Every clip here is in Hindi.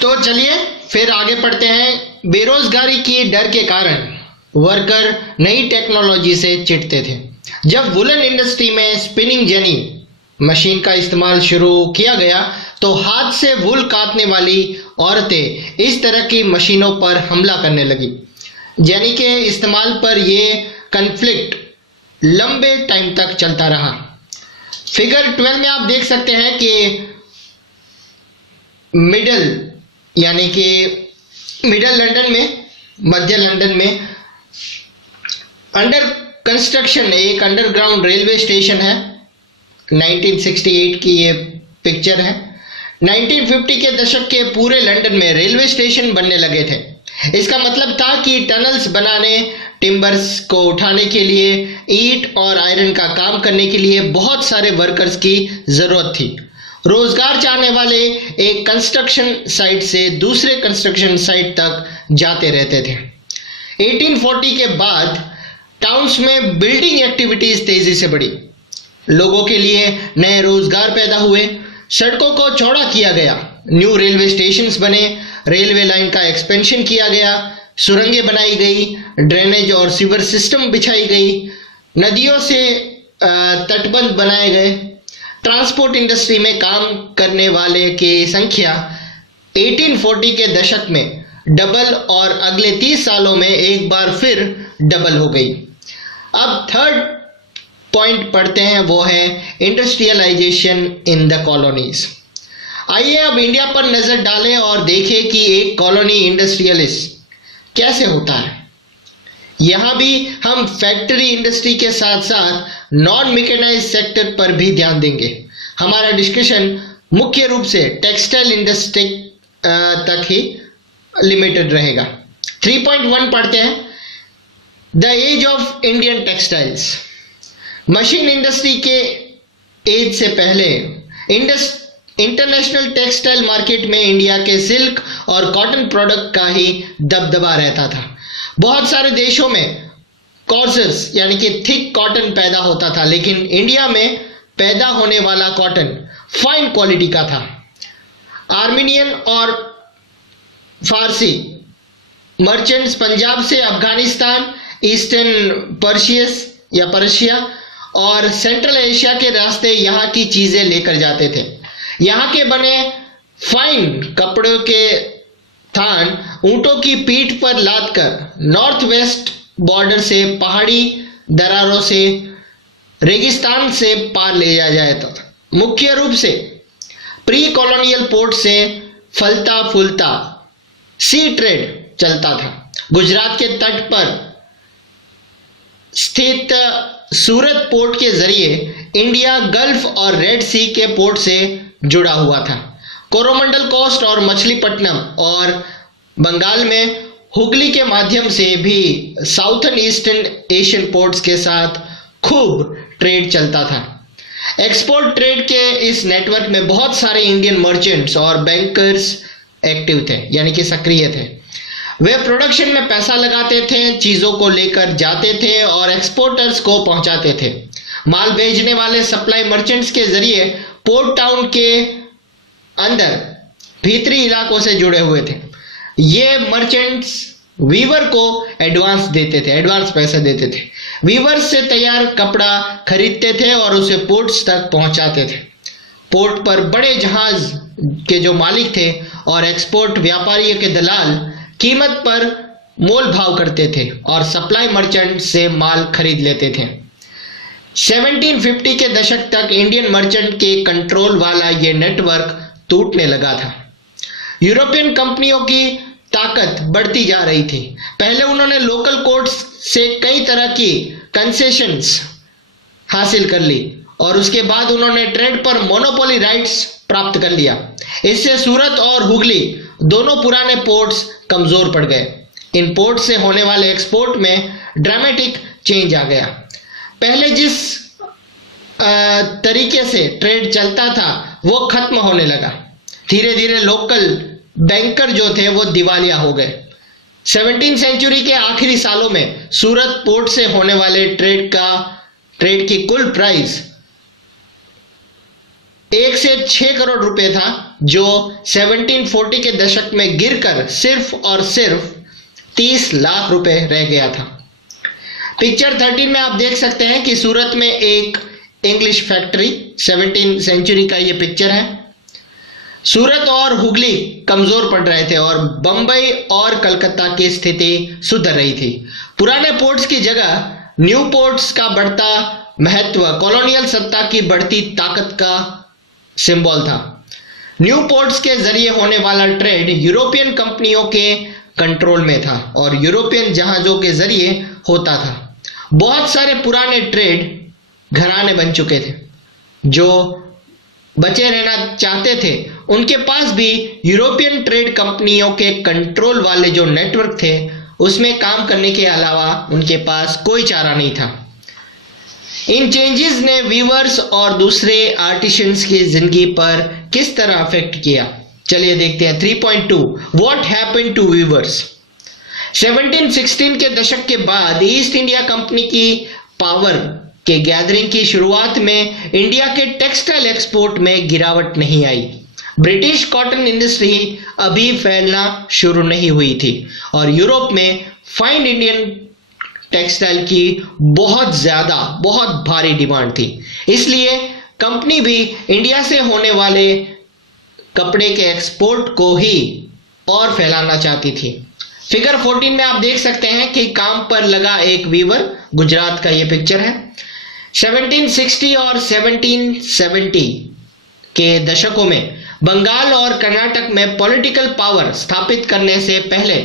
तो चलिए फिर आगे पढ़ते हैं। बेरोजगारी की डर के कारण वर्कर नई टेक्नोलॉजी से चिढ़ते थे। जब वुलन इंडस्ट्री में स्पिनिंग जेनी मशीन का इस्तेमाल शुरू किया गया तो हाथ से वूल काटने वाली औरतें इस तरह की मशीनों पर हमला करने लगी। जेनी के इस्तेमाल पर यह कन्फ्लिक्ट लंबे टाइम तक चलता रहा। फिगर 12 में आप देख सकते हैं कि मिडल लंदन में, मध्य लंदन में अंडर कंस्ट्रक्शन एक अंडरग्राउंड रेलवे स्टेशन है। 1968 की ये पिक्चर है। 1950 के दशक के पूरे लंदन में रेलवे स्टेशन बनने लगे थे। इसका मतलब था कि टनल्स बनाने, टिम्बर्स को उठाने के लिए, ईंट और आयरन का काम करने के लिए बहुत सारे वर्कर्स की जरूरत थी। रोजगार चाहने वाले एक कंस्ट्रक्शन साइट से दूसरे कंस्ट्रक्शन साइट तक जाते रहते थे। 1840 के बाद टाउन्स में बिल्डिंग एक्टिविटीज तेजी से बढ़ी। लोगों के लिए नए रोजगार पैदा हुए, सड़कों को चौड़ा किया गया, न्यू रेलवे स्टेशंस बने, रेलवे लाइन का एक्सपेंशन किया गया, सुरंगें बनाई गई, ड्रेनेज और सीवर सिस्टम बिछाई गई, नदियों से तटबंध बनाए गए। ट्रांसपोर्ट इंडस्ट्री में काम करने वाले की संख्या 1840 के दशक में डबल और अगले 30 सालों में एक बार फिर डबल हो गई। अब थर्ड पॉइंट पढ़ते हैं, वो है इंडस्ट्रियलाइजेशन इन द कॉलोनीज। आइए अब इंडिया पर नजर डालें और देखें कि एक कॉलोनी इंडस्ट्रियलिस्ट कैसे होता है। यहां भी हम फैक्ट्री इंडस्ट्री के साथ साथ नॉन मैकेनाइज्ड सेक्टर पर भी ध्यान देंगे। हमारा डिस्कशन मुख्य रूप से टेक्सटाइल इंडस्ट्री तक ही लिमिटेड रहेगा। 3.1 पढ़ते हैं, the age of Indian textiles. Machine industry के एज से पहले इंटरनेशनल टेक्सटाइल मार्केट में इंडिया के सिल्क और कॉटन प्रोडक्ट का ही दबदबा रहता था। बहुत सारे देशों में कॉर्सेस यानी कि थिक कॉटन पैदा होता था, लेकिन इंडिया में पैदा होने वाला कॉटन फाइन क्वालिटी का था। आर्मीनियन और फारसी मर्चेंट्स पंजाब से अफगानिस्तान, ईस्टर्न पर्शिया और सेंट्रल एशिया के रास्ते यहाँ की चीजें लेकर जाते थे। यहाँ के बने फाइन कपड़ों के थान ऊंटों की पीठ पर लादकर नॉर्थ वेस्ट बॉर्डर से पहाड़ी दरारों से रेगिस्तान से पार ले जाया जाता था। मुख्य रूप से प्री कॉलोनियल पोर्ट से फलता फूलता सी ट्रेड चलता था। गुजरात के तट पर स्थित सूरत पोर्ट के जरिए इंडिया गल्फ और रेड सी के पोर्ट से जुड़ा हुआ था। कोरोमंडल कोस्ट और मछलीपट्टनम और बंगाल में हुगली के माध्यम से भी साउथर्न ईस्टर्न एशियन पोर्ट्स के साथ खूब ट्रेड चलता था। एक्सपोर्ट ट्रेड के इस नेटवर्क में बहुत सारे इंडियन मर्चेंट्स और बैंकर्स एक्टिव थे, यानी कि सक्रिय थे। वे प्रोडक्शन में पैसा लगाते थे, चीजों को लेकर जाते थे और एक्सपोर्टर्स को पहुंचाते थे। माल भेजने वाले सप्लाई मर्चेंट्स के जरिए पोर्ट टाउन के अंदर भीतरी इलाकों से जुड़े हुए थे। ये मर्चेंट्स वीवर को एडवांस पैसे देते थे। वीवर से तैयार कपड़ा खरीदते थे और उसे पोर्ट्स तक पहुंचाते थे। पोर्ट पर बड़े जहाज के जो मालिक थे और एक्सपोर्ट व्यापारियों के दलाल कीमत पर मोल भाव करते थे और सप्लाई मर्चेंट से माल खरीद लेते थे। 1750 के दशक तक इंडियन मर्चेंट के कंट्रोल वाला यह नेटवर्क टूटने लगा था। यूरोपियन कंपनियों की ताकत बढ़ती जा रही थी। पहले उन्होंने लोकल कोर्ट्स से कई तरह की कंसेशंस हासिल कर ली और उसके बाद उन्होंने ट्रेड पर मोनोपोली राइट्स प्राप्त कर लिया। इससे सूरत और हुगली दोनों पुराने पोर्ट्स कमजोर पड़ गए। इन पोर्ट से होने वाले एक्सपोर्ट में ड्रामेटिक चेंज आ गया। पहले जिस तरीके से ट्रेड चलता था वो खत्म होने लगा। धीरे धीरे लोकल बैंकर जो थे वो दिवालिया हो गए। 17वीं सेंचुरी के आखिरी सालों में सूरत पोर्ट से होने वाले ट्रेड की कुल प्राइस 1 से 6 करोड़ रुपए था, जो 1740 के दशक में गिरकर सिर्फ और सिर्फ 30 लाख रुपए रह गया था। पिक्चर 13 में आप देख सकते हैं कि सूरत में एक इंग्लिश फैक्ट्री, 17वीं सेंचुरी का ये पिक्चर है। सूरत और हुगली कमजोर पड़ रहे थे और बंबई और कलकत्ता की स्थिति सुधर रही थी। पुराने पोर्ट्स की जगह न्यू पोर्ट्स का बढ़ता महत्व कॉलोनियल सत्ता की बढ़ती ताकत का सिंबल था। न्यू पोर्ट्स के जरिए होने वाला ट्रेड यूरोपियन कंपनियों के कंट्रोल में था और यूरोपियन जहाजों के जरिए होता था। बहुत सारे पुराने ट्रेड घराने बन चुके थे जो बचे रहना चाहते थे। उनके पास भी यूरोपियन ट्रेड कंपनियों के कंट्रोल वाले जो नेटवर्क थे उसमें काम करने के अलावा उनके पास कोई चारा नहीं था। इन चेंजेस ने वीवर्स और दूसरे आर्टिशंस की जिंदगी पर किस तरह अफेक्ट किया, चलिए देखते हैं। 3.2 व्हाट हैपेंड टू वीवर्स। 1716 के दशक के बाद ईस्ट इंडिया कंपनी की पावर के गैदरिंग की शुरुआत में इंडिया के टेक्सटाइल एक्सपोर्ट में गिरावट नहीं आई। ब्रिटिश कॉटन इंडस्ट्री अभी फैलना शुरू नहीं हुई थी और यूरोप में फाइन इंडियन टेक्सटाइल की बहुत भारी डिमांड थी। इसलिए कंपनी भी इंडिया से होने वाले कपड़े के एक्सपोर्ट को ही और फैलाना चाहती थी। फिगर 14 में आप देख सकते हैं कि काम पर लगा एक वीवर, गुजरात का ये पिक्चर है। 1760 और 1770 के दशकों में बंगाल और कर्नाटक में पॉलिटिकल पावर स्थापित करने से पहले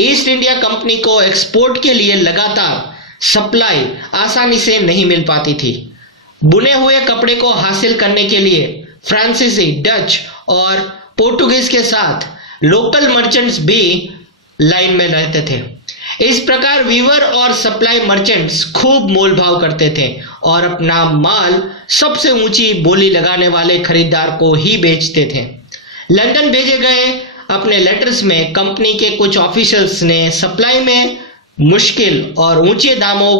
ईस्ट इंडिया कंपनी को एक्सपोर्ट के लिए लगातार सप्लाई आसानी से नहीं मिल पाती थी। बुने हुए कपड़े को हासिल करने के लिए फ्रांसीसी, डच और पोर्टुगीज के साथ लोकल मर्चेंट्स भी लाइन में रहते थे। इस प्रकार वीवर और सप्लाई मर्चेंट्स खूब मोल भाव करते थे और अपना माल सबसे ऊंची बोली लगाने वाले खरीदार को ही बेचते थे। लंदन भेजे गए अपने लेटर्स में कंपनी के कुछ ऑफिशियल्स ने सप्लाई में मुश्किल और ऊंचे दामों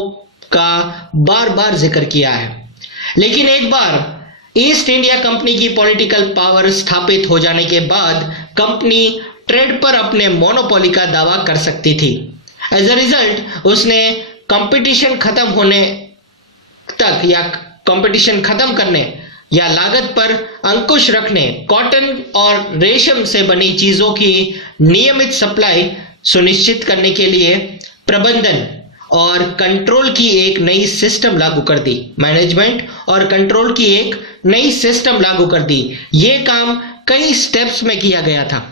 का बार बार जिक्र किया है। लेकिन एक बार ईस्ट इंडिया कंपनी की पॉलिटिकल पावर स्थापित हो जाने के बाद कंपनी ट्रेड पर अपने मोनोपोली का दावा कर सकती थी। एज अ रिजल्ट उसने कंपटीशन खत्म होने तक या कंपटीशन खत्म करने या लागत पर अंकुश रखने कॉटन और रेशम से बनी चीजों की नियमित सप्लाई सुनिश्चित करने के लिए प्रबंधन और कंट्रोल की एक नई सिस्टम लागू कर दी। मैनेजमेंट और कंट्रोल की एक नई सिस्टम लागू कर दी। ये काम कई स्टेप्स में किया गया था।